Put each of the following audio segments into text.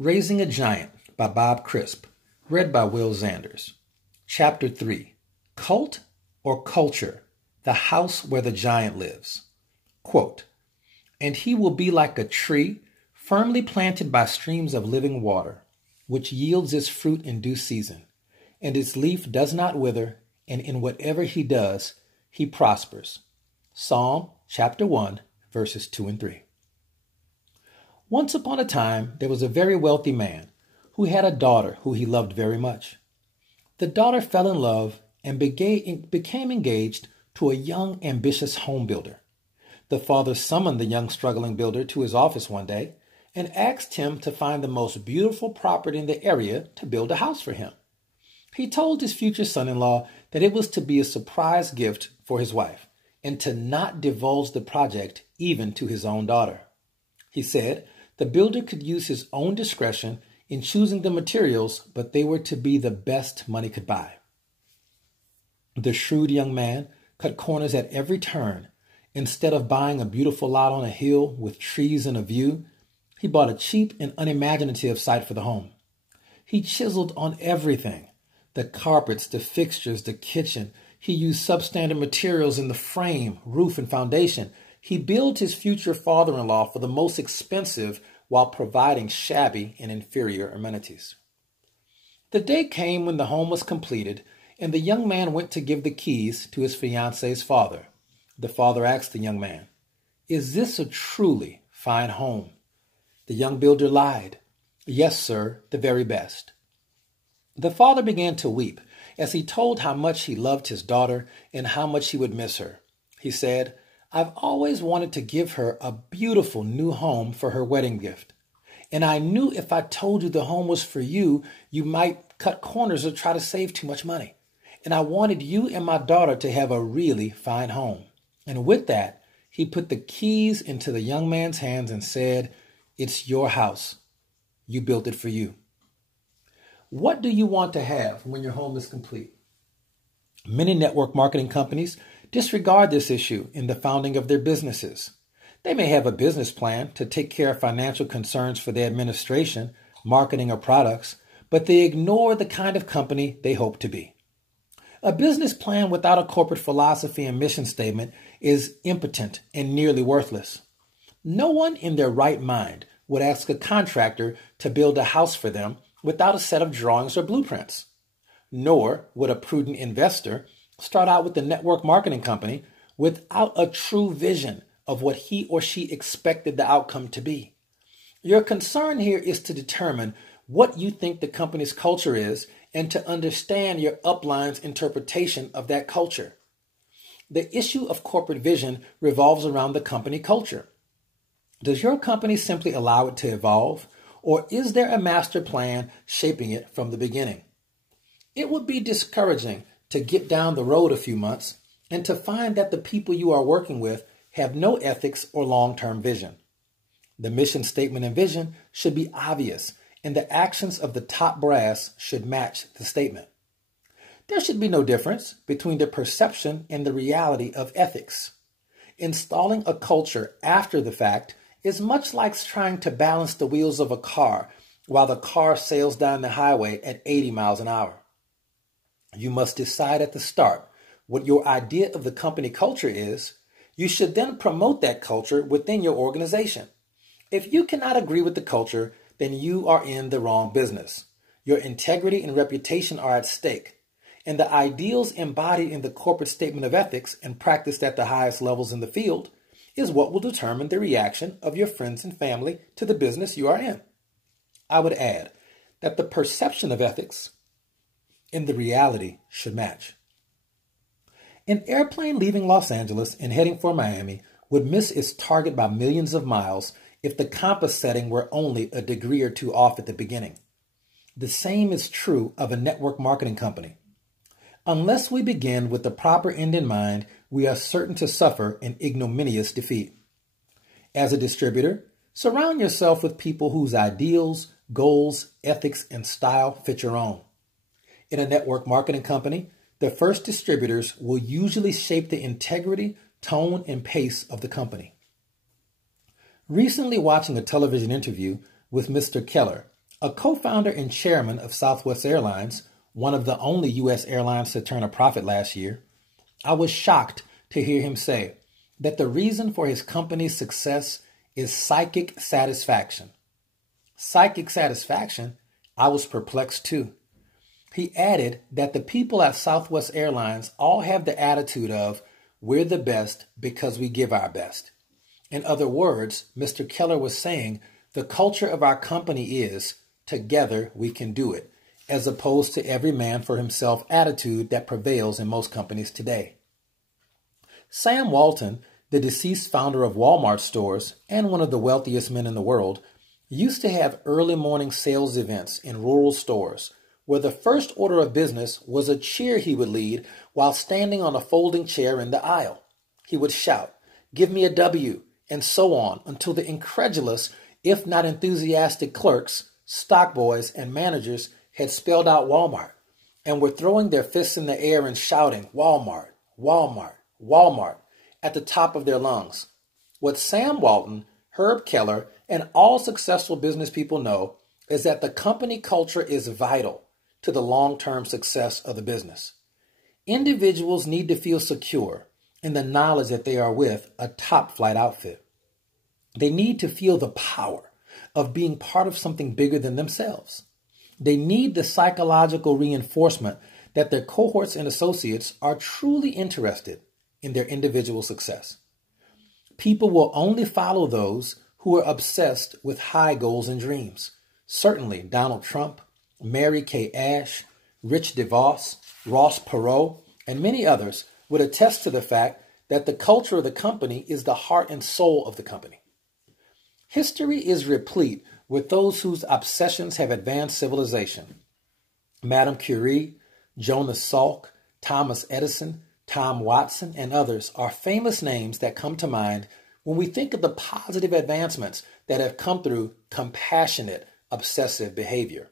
Raising a Giant by Bob Crisp, read by Will Zanders. Chapter 3, Cult or Culture, the House Where the Giant Lives. Quote, "And he will be like a tree firmly planted by streams of living water, which yields its fruit in due season, and its leaf does not wither, and in whatever he does, he prospers." Psalm chapter 1, verses 2 and 3. Once upon a time, there was a very wealthy man who had a daughter who he loved very much. The daughter fell in love and became engaged to a young, ambitious home builder. The father summoned the young, struggling builder to his office one day and asked him to find the most beautiful property in the area to build a house for him. He told his future son-in-law that it was to be a surprise gift for his wife and to not divulge the project even to his own daughter. He said the builder could use his own discretion in choosing the materials, but they were to be the best money could buy. The shrewd young man cut corners at every turn. Instead of buying a beautiful lot on a hill with trees and a view, he bought a cheap and unimaginative site for the home. He chiseled on everything: the carpets, the fixtures, the kitchen. He used substandard materials in the frame, roof, and foundation. He billed his future father-in-law for the most expensive while providing shabby and inferior amenities. The day came when the home was completed, and the young man went to give the keys to his fiance's father. The father asked the young man, "Is this a truly fine home?" The young builder lied. "Yes, sir, the very best." The father began to weep as he told how much he loved his daughter and how much he would miss her. He said, "I've always wanted to give her a beautiful new home for her wedding gift. And I knew if I told you the home was for you, you might cut corners or try to save too much money. And I wanted you and my daughter to have a really fine home." And with that, he put the keys into the young man's hands and said, "It's your house. You built it for you." What do you want to have when your home is complete? Many network marketing companies disregard this issue in the founding of their businesses. They may have a business plan to take care of financial concerns for their administration, marketing, or products, but they ignore the kind of company they hope to be. A business plan without a corporate philosophy and mission statement is impotent and nearly worthless. No one in their right mind would ask a contractor to build a house for them without a set of drawings or blueprints. Nor would a prudent investor start out with a network marketing company without a true vision of what he or she expected the outcome to be. Your concern here is to determine what you think the company's culture is and to understand your upline's interpretation of that culture. The issue of corporate vision revolves around the company culture. Does your company simply allow it to evolve, or is there a master plan shaping it from the beginning? It would be discouraging to get down the road a few months and to find that the people you are working with have no ethics or long-term vision. The mission statement and vision should be obvious, and the actions of the top brass should match the statement. There should be no difference between the perception and the reality of ethics. Installing a culture after the fact is much like trying to balance the wheels of a car while the car sails down the highway at 80 miles an hour. You must decide at the start what your idea of the company culture is. You should then promote that culture within your organization. If you cannot agree with the culture, then you are in the wrong business. Your integrity and reputation are at stake, and the ideals embodied in the corporate statement of ethics and practiced at the highest levels in the field is what will determine the reaction of your friends and family to the business you are in. I would add that the perception of ethics and the reality should match. An airplane leaving Los Angeles and heading for Miami would miss its target by millions of miles if the compass setting were only a degree or two off at the beginning. The same is true of a network marketing company. Unless we begin with the proper end in mind, we are certain to suffer an ignominious defeat. As a distributor, surround yourself with people whose ideals, goals, ethics, and style fit your own. In a network marketing company, the first distributors will usually shape the integrity, tone, and pace of the company. Recently watching a television interview with Mr. Keller, A co-founder and chairman of Southwest Airlines, one of the only U.S. airlines to turn a profit last year, I was shocked to hear him say that the reason for his company's success is psychic satisfaction. Psychic satisfaction? I was perplexed too. He added that the people at Southwest Airlines all have the attitude of, we're the best because we give our best. In other words, Mr. Keller was saying the culture of our company is, together we can do it, as opposed to every man for himself attitude that prevails in most companies today. Sam Walton, the deceased founder of Walmart stores and one of the wealthiest men in the world, used to have early morning sales events in rural stores where the first order of business was a cheer he would lead while standing on a folding chair in the aisle. He would shout, "Give me a W," and so on until the incredulous, if not enthusiastic clerks, stock boys, and managers had spelled out Walmart and were throwing their fists in the air and shouting, "Walmart, Walmart, Walmart," at the top of their lungs. What Sam Walton, Herb Keller, and all successful business people know is that the company culture is vital to the long-term success of the business. Individuals need to feel secure in the knowledge that they are with a top-flight outfit. They need to feel the power of being part of something bigger than themselves. They need the psychological reinforcement that their cohorts and associates are truly interested in their individual success. People will only follow those who are obsessed with high goals and dreams. Certainly Donald Trump, Mary Kay Ash, Rich DeVos, Ross Perot, and many others would attest to the fact that the culture of the company is the heart and soul of the company. History is replete with those whose obsessions have advanced civilization. Madame Curie, Jonas Salk, Thomas Edison, Tom Watson, and others are famous names that come to mind when we think of the positive advancements that have come through compassionate, obsessive behavior.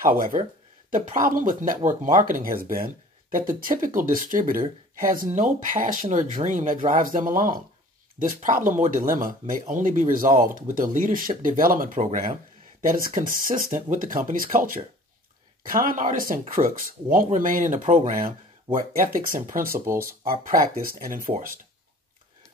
However, the problem with network marketing has been that the typical distributor has no passion or dream that drives them along. This problem or dilemma may only be resolved with a leadership development program that is consistent with the company's culture. Con artists and crooks won't remain in a program where ethics and principles are practiced and enforced.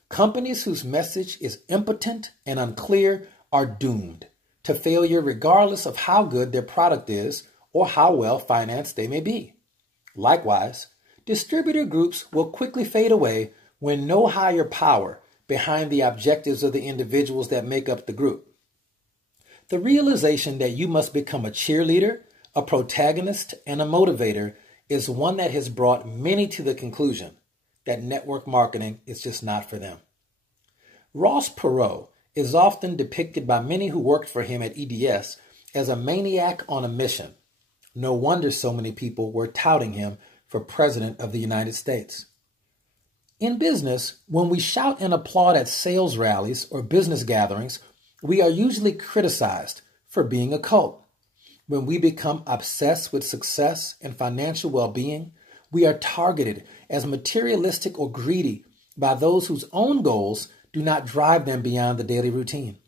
Companies whose message is impotent and unclear are doomed to failure regardless of how good their product is or how well financed they may be. Likewise, distributor groups will quickly fade away when no higher power behind the objectives of the individuals that make up the group. The realization that you must become a cheerleader, a protagonist, and a motivator is one that has brought many to the conclusion that network marketing is just not for them. Ross Perot is often depicted by many who worked for him at EDS as a maniac on a mission. No wonder so many people were touting him for President of the United States. In business, when we shout and applaud at sales rallies or business gatherings, we are usually criticized for being a cult. When we become obsessed with success and financial well-being, we are targeted as materialistic or greedy by those whose own goals do not drive them beyond the daily routine.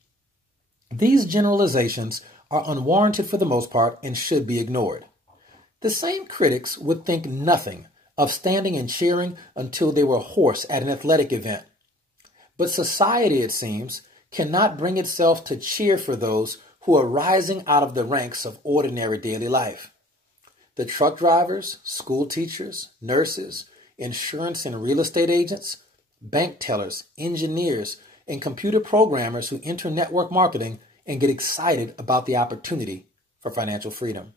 These generalizations are unwarranted for the most part and should be ignored. The same critics would think nothing of standing and cheering until they were hoarse at an athletic event. But society, it seems, cannot bring itself to cheer for those who are rising out of the ranks of ordinary daily life. The truck drivers, school teachers, nurses, insurance and real estate agents, bank tellers, engineers, and computer programmers who enter network marketing and get excited about the opportunity for financial freedom.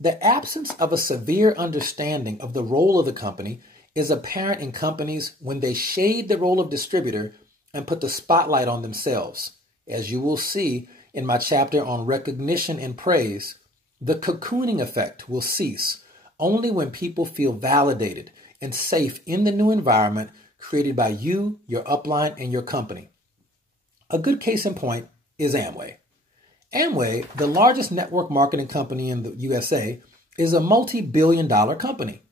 The absence of a severe understanding of the role of the company is apparent in companies when they shade the role of distributor and put the spotlight on themselves. As you will see in my chapter on recognition and praise, the cocooning effect will cease only when people feel validated and safe in the new environment created by you, your upline, and your company. A good case in point is Amway. Amway, the largest network marketing company in the USA, is a multi-billion-dollar company.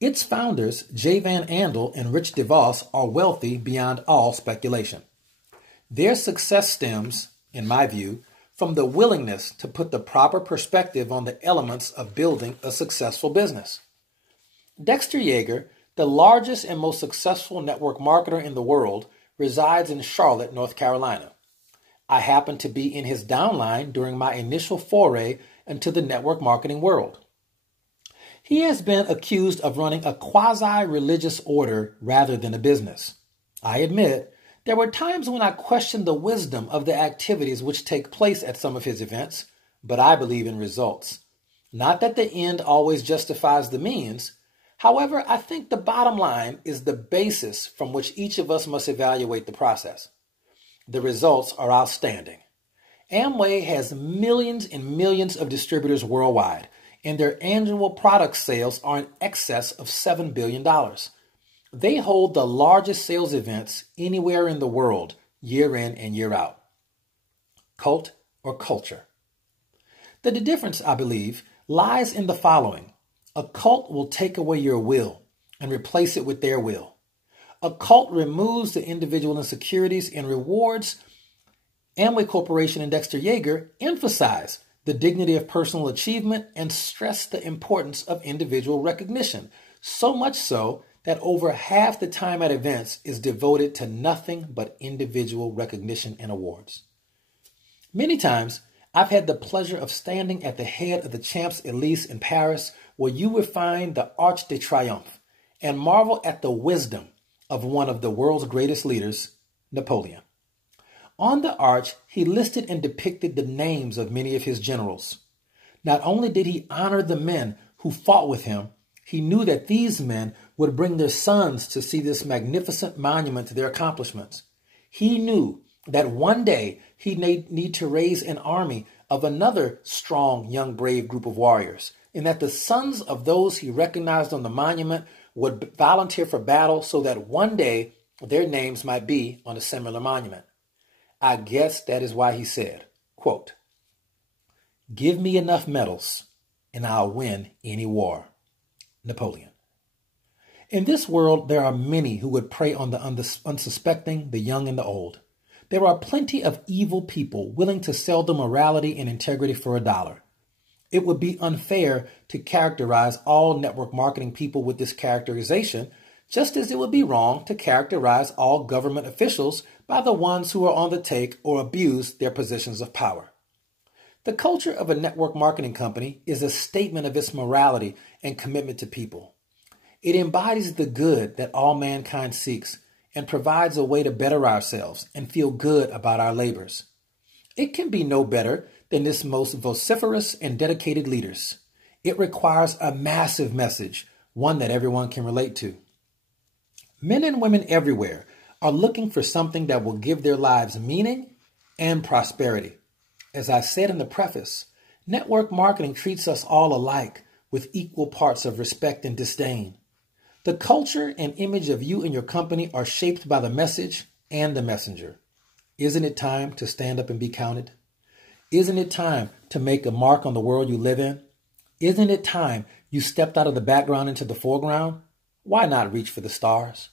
Its founders, Jay Van Andel and Rich DeVos, are wealthy beyond all speculation. Their success stems, in my view, from the willingness to put the proper perspective on the elements of building a successful business. Dexter Yeager, the largest and most successful network marketer in the world, resides in Charlotte, North Carolina. I happened to be in his downline during my initial foray into the network marketing world. He has been accused of running a quasi-religious order rather than a business. I admit, there were times when I questioned the wisdom of the activities which take place at some of his events, but I believe in results. Not that the end always justifies the means. However, I think the bottom line is the basis from which each of us must evaluate the process. The results are outstanding. Amway has millions and millions of distributors worldwide, and their annual product sales are in excess of $7 billion. They hold the largest sales events anywhere in the world, year in and year out. Cult or culture? The difference, I believe, lies in the following. A cult will take away your will and replace it with their will. A cult removes the individual insecurities and rewards. Amway Corporation and Dexter Yeager emphasize the dignity of personal achievement and stress the importance of individual recognition, so much so that over half the time at events is devoted to nothing but individual recognition and awards. Many times, I've had the pleasure of standing at the head of the Champs-Élysées in Paris, where you will find the Arc de Triomphe, and marvel at the wisdom of one of the world's greatest leaders, Napoleon. On the arch, he listed and depicted the names of many of his generals. Not only did he honor the men who fought with him, he knew that these men would bring their sons to see this magnificent monument to their accomplishments. He knew that one day he'd need to raise an army of another strong, young, brave group of warriors, and that the sons of those he recognized on the monument would volunteer for battle so that one day their names might be on a similar monument. I guess that is why he said, quote, "Give me enough medals and I'll win any war." Napoleon. In this world, there are many who would prey on the unsuspecting, the young and the old. There are plenty of evil people willing to sell their morality and integrity for $1. It would be unfair to characterize all network marketing people with this characterization, just as it would be wrong to characterize all government officials by the ones who are on the take or abuse their positions of power. The culture of a network marketing company is a statement of its morality and commitment to people. It embodies the good that all mankind seeks and provides a way to better ourselves and feel good about our labors. It can be no better than its most vociferous and dedicated leaders. It requires a massive message, one that everyone can relate to. Men and women everywhere are looking for something that will give their lives meaning and prosperity. As I said in the preface, network marketing treats us all alike with equal parts of respect and disdain. The culture and image of you and your company are shaped by the message and the messenger. Isn't it time to stand up and be counted? Isn't it time to make a mark on the world you live in? Isn't it time you stepped out of the background into the foreground? Why not reach for the stars?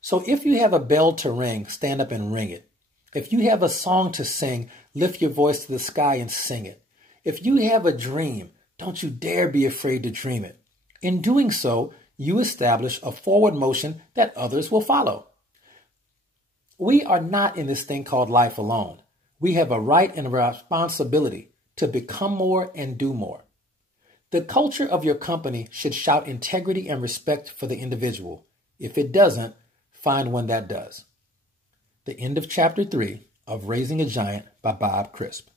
So if you have a bell to ring, stand up and ring it. If you have a song to sing, lift your voice to the sky and sing it. If you have a dream, don't you dare be afraid to dream it. In doing so, you establish a forward motion that others will follow. We are not in this thing called life alone. We have a right and a responsibility to become more and do more. The culture of your company should shout integrity and respect for the individual. If it doesn't, find one that does. The end of Chapter 3 of Raising a Giant by Bob Crisp.